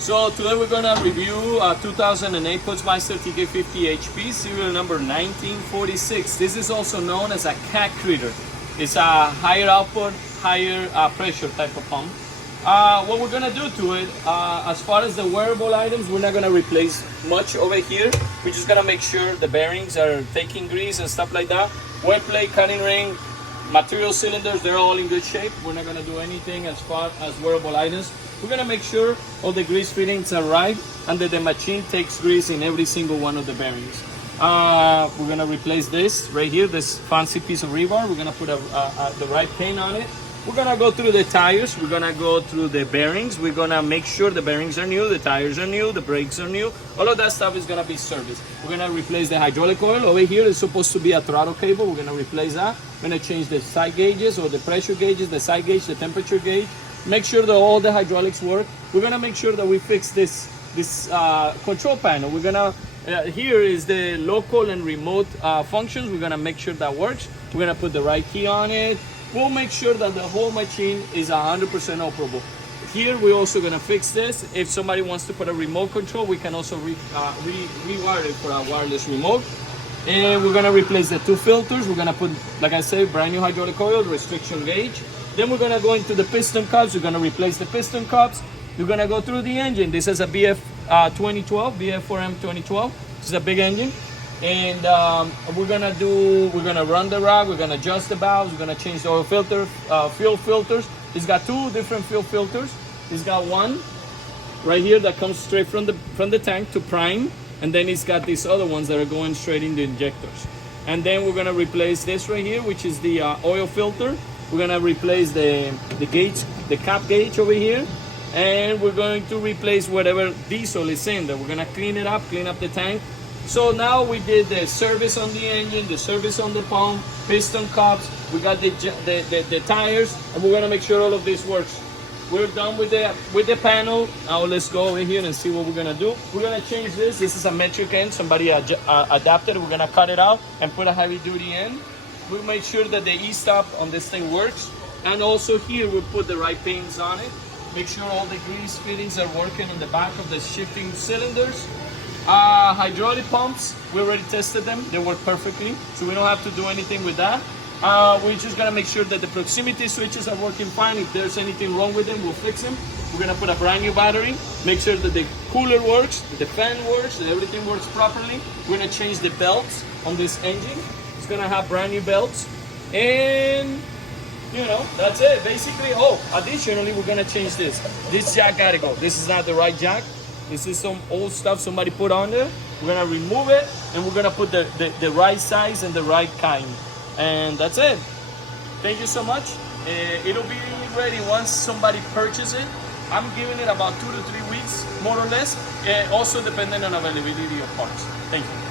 So today we're gonna review a 2008 Putzmeister TK50HP, serial number 1946. This is also known as a Kattkreter. It's a higher output, higher pressure type of pump. What we're gonna do to it, as far as the wearable items, we're not gonna replace much over here. We're just gonna make sure the bearings are taking grease and stuff like that. Wet plate, cutting ring, material cylinders, they're all in good shape. We're not gonna do anything as far as wearable items. We're gonna make sure all the grease fittings are right and that the machine takes grease in every single one of the bearings. We're gonna replace this right here, this fancy piece of rebar. We're gonna put the right paint on it. We're gonna go through the tires. We're gonna go through the bearings. We're gonna make sure the bearings are new, the tires are new, the brakes are new. All of that stuff is gonna be serviced. We're gonna replace the hydraulic oil. Over here is supposed to be a throttle cable. We're gonna replace that. We're gonna change the side gauges or the pressure gauges, the side gauge, the temperature gauge. Make sure that all the hydraulics work. We're gonna make sure that we fix this control panel. We're gonna here is the local and remote functions. We're gonna make sure that works. We're gonna put the right key on it. We'll make sure that the whole machine is 100% operable. Here we're also gonna fix this. If somebody wants to put a remote control, we can also rewire it for a wireless remote. And we're gonna replace the two filters. We're gonna put, like I said, brand new hydraulic oil, restriction gauge. Then we're gonna go into the piston cups. We're gonna replace the piston cups. We're gonna go through the engine. This is a BF 2012, BF4M 2012. This is a big engine. And we're gonna run the rod, we're gonna adjust the valves, we're gonna change the oil filter, fuel filters. It's got two different fuel filters. It's got one right here that comes straight from the tank to prime, and then it's got these other ones that are going straight in the injectors. And then we're gonna replace this right here, which is the oil filter. We're gonna replace the gauge, the cap gauge over here, and we're going to replace whatever diesel is in there. We're gonna clean it up, clean up the tank. So now we did the service on the engine, the service on the pump, piston cups, we got the tires, and we're gonna make sure all of this works. We're done with the panel. Now let's go over here and see what we're gonna do. We're gonna change this. This is a metric end. Somebody adapted. We're gonna cut it out and put a heavy duty end. We'll make sure that the e-stop on this thing works. And also here we'll put the right pins on it. Make sure all the grease fittings are working on the back of the shifting cylinders. Hydraulic pumps, we already tested them. They work perfectly, so we don't have to do anything with that. We're just gonna make sure that the proximity switches are working fine. If there's anything wrong with them, we'll fix them. We're gonna put a brand new battery, make sure that the cooler works, that the fan works, that everything works properly. We're gonna change the belts on this engine. It's gonna have brand new belts, and you know, that's it basically. Oh, additionally, we're gonna change this. This jack gotta go. This is not the right jack. This is some old stuff somebody put on there. We're gonna remove it, and we're gonna put the right size and the right kind. And that's it. Thank you so much. It'll be ready once somebody purchases it. I'm giving it about 2 to 3 weeks, more or less. Also depending on availability of parts. Thank you.